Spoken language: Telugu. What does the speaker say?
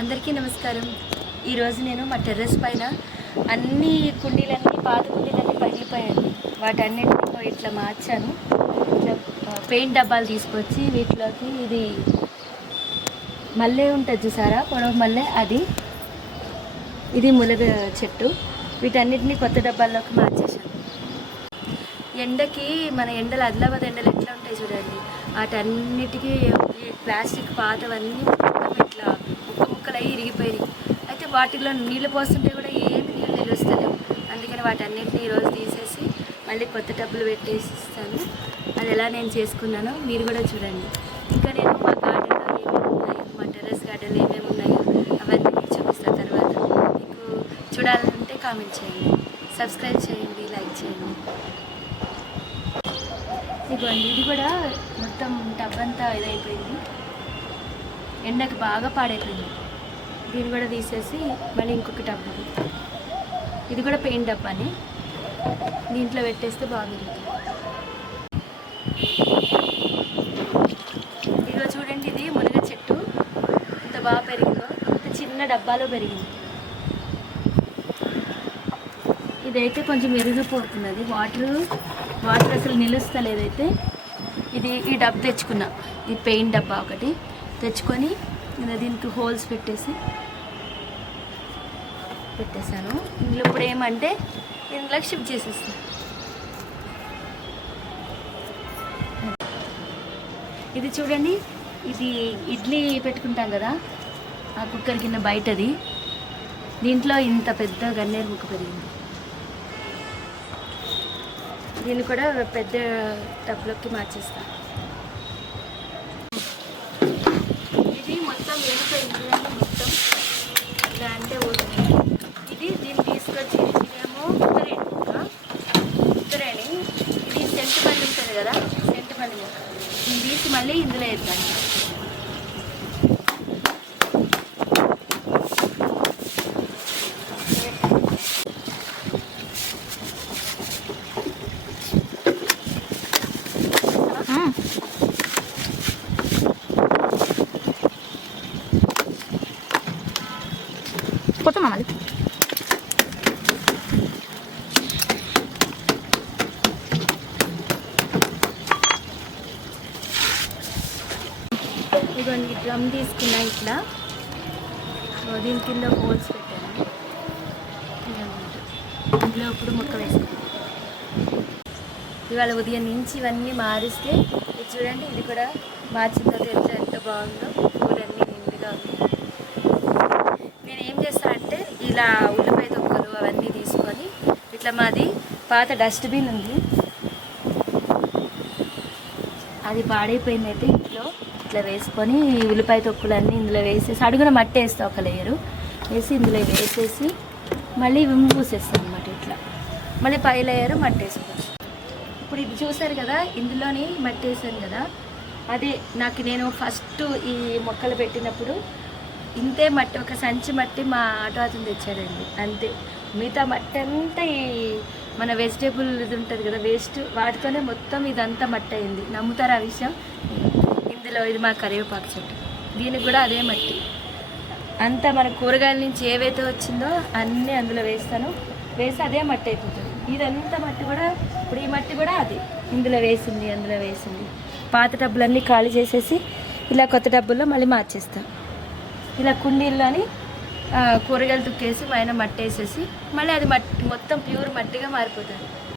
అందరికీ నమస్కారం. ఈరోజు నేను మా టెర్రస్ పైన అన్ని కుండీలన్నీ పాత కుండీలన్నీ పగిలిపోయాయి. వాటన్నిటిని ఇట్లా మార్చాను. ఇట్లా పెయింట్ డబ్బాలు తీసుకొచ్చి వీటిలోకి ఇది మల్లె ఉంటుంది చూసారా, పొడవు మల్లె, అది ఇది ములగ చెట్టు, వీటన్నిటిని కొత్త డబ్బాల్లోకి మార్చేసాను. ఎండకి మన ఎండలు ఆదిలాబాద్ ఎండలు ఎట్లా ఉంటాయి చూడండి, వాటన్నిటికీ ఈ ప్లాస్టిక్ పాతవన్నీ ఇట్లా ముక్కలు అయ్యి ఇరిగిపోయినాయి. అయితే వాటిలో నీళ్ళు పోస్తుంటే కూడా ఏమి నీళ్ళు నిలుస్తలేవు. అందుకని వాటన్నిటిని ఈరోజు తీసేసి మళ్ళీ కొత్త టబ్బులు పెట్టేసి ఇస్తాను. అది ఎలా నేను చేసుకున్నానో మీరు కూడా చూడండి. ఇంకా నేను మా గార్డెన్లో ఏమేమి ఉన్నాయో, మా టెర్రస్ గార్డెన్లో ఏమేమి ఉన్నాయో అవన్నీ మీకు చూపిస్తాను. తర్వాత మీకు చూడాలంటే కామెంట్ చేయండి, సబ్స్క్రైబ్ చేయండి, లైక్ చేయండి. ఇదిగోండి, ఇది కూడా మొత్తం టబ్ అంతా ఇదైపోయింది, ఎండకి బాగా పాడైపోయింది. దీన్ని కూడా తీసేసి మళ్ళీ ఇంకొక టబ్, ఇది కూడా పెయింట్ డబ్బాని దీంట్లో పెట్టేస్తే బాగుంది. ఇదిగో చూడండి, ఇది మునగ చెట్టు ఇంత బాగా పెరిగిందో, ఇంత చిన్న డబ్బాలో పెరిగింది. ఇదైతే కొంచెం ఎరిగిపోతున్నది, వాటర్ అసలు నిలుస్తలేదైతే. ఈ డబ్బు తెచ్చుకున్నా, ఈ పెయింట్ డబ్బా ఒకటి తెచ్చుకొని దీనికి హోల్స్ పెట్టేశాను. ఇందులో ఇప్పుడు ఏమంటే ఇందులోకి షిఫ్ట్ చేసేస్తాను. ఇది చూడండి, ఇది ఇడ్లీ పెట్టుకుంటాం కదా, ఆ కుక్కర్ కింద బయటది. దీంట్లో ఇంత పెద్ద గన్నేరు ముక్క పెరిగింది. దీన్ని కూడా పెద్ద టబ్లోకి మార్చేస్తాను. ఇది మొత్తం ఎండిపోయింది, మొత్తం ఇలా అంటే పోతుంది. దీన్ని తీసుకొచ్చి ఇదేమో ఉత్తరేణి, ఇది సెంటుమల్లి ఉంటుంది కదా, సెంటుమల్లి మొక్క, దీన్ని తీసి మళ్ళీ ఇందులో వేద్దాను. కొత్త మామది ఇదిగోండి, డ్రమ్ తీసుకున్నా ఇట్లా, దీని కింద హోల్స్ పెట్టాను. ఇందులో ఇప్పుడు మొక్క వేసుకున్నాను. ఇవాళ ఉదయం నుంచి ఇవన్నీ మారిస్తే ఇది చూడండి, ఇది కూడా మార్చిన తర్వాత ఎంత బాగుందో, పూలన్నీ నిండుగా ఉంది. నేను ఏం చేస్తానంటే ఇలా ఉల్లిపాయ తొక్కలు అవన్నీ తీసుకొని ఇట్లా, మాది పాత డస్ట్బిన్ ఉంది, అది పాడైపోయింది. అయితే ఇంట్లో ఇట్లా వేసుకొని ఉల్లిపాయ తొక్కులన్నీ ఇందులో వేసేసి అడుగున మట్టి వేస్తా, ఒక లేయరు వేసి ఇందులో వేసేసి మళ్ళీ విమ్ పూసేస్తాను అన్నమాట. ఇట్లా మళ్ళీ పై లేయరు మట్టి వేసుకోవచ్చు. ఇప్పుడు ఇది చూసారు కదా, ఇందులోని మట్టి వేసాను కదా, అదే నేను ఫస్ట్ ఈ మొక్కలు పెట్టినప్పుడు ఇంతే మట్టి, ఒక సంచి మట్టి మా ఆటో అతను తెచ్చాడండి, అంతే. మిగతా మట్టి అంతా ఈ మన వెజిటేబుల్ ఇది ఉంటుంది కదా, వేస్ట్, వాటితోనే మొత్తం ఇదంతా మట్టి అయింది. నమ్ముతారు ఆ విషయం? ఇందులో ఇది మా కరివేపాకు చెట్టు, దీనికి కూడా అదే మట్టి. అంతా మన కూరగాయల నుంచి ఏవైతే వచ్చిందో అన్నీ అందులో వేస్తాను, వేసి అదే మట్టి అయిపోతుంది. ఇదంతా మట్టి కూడా, ఇప్పుడు ఈ మట్టి కూడా అది అందులో వేసింది. పాత డబ్బులన్నీ ఖాళీ చేసేసి ఇలా కొత్త డబ్బుల్లో మళ్ళీ మార్చేస్తాను. ఇలా కుండీల్లోని కూరగాయలు తుక్కేసి పైన మట్టి వేసేసి మళ్ళీ అది మట్టి మొత్తం ప్యూర్ మట్టిగా మారిపోతుంది.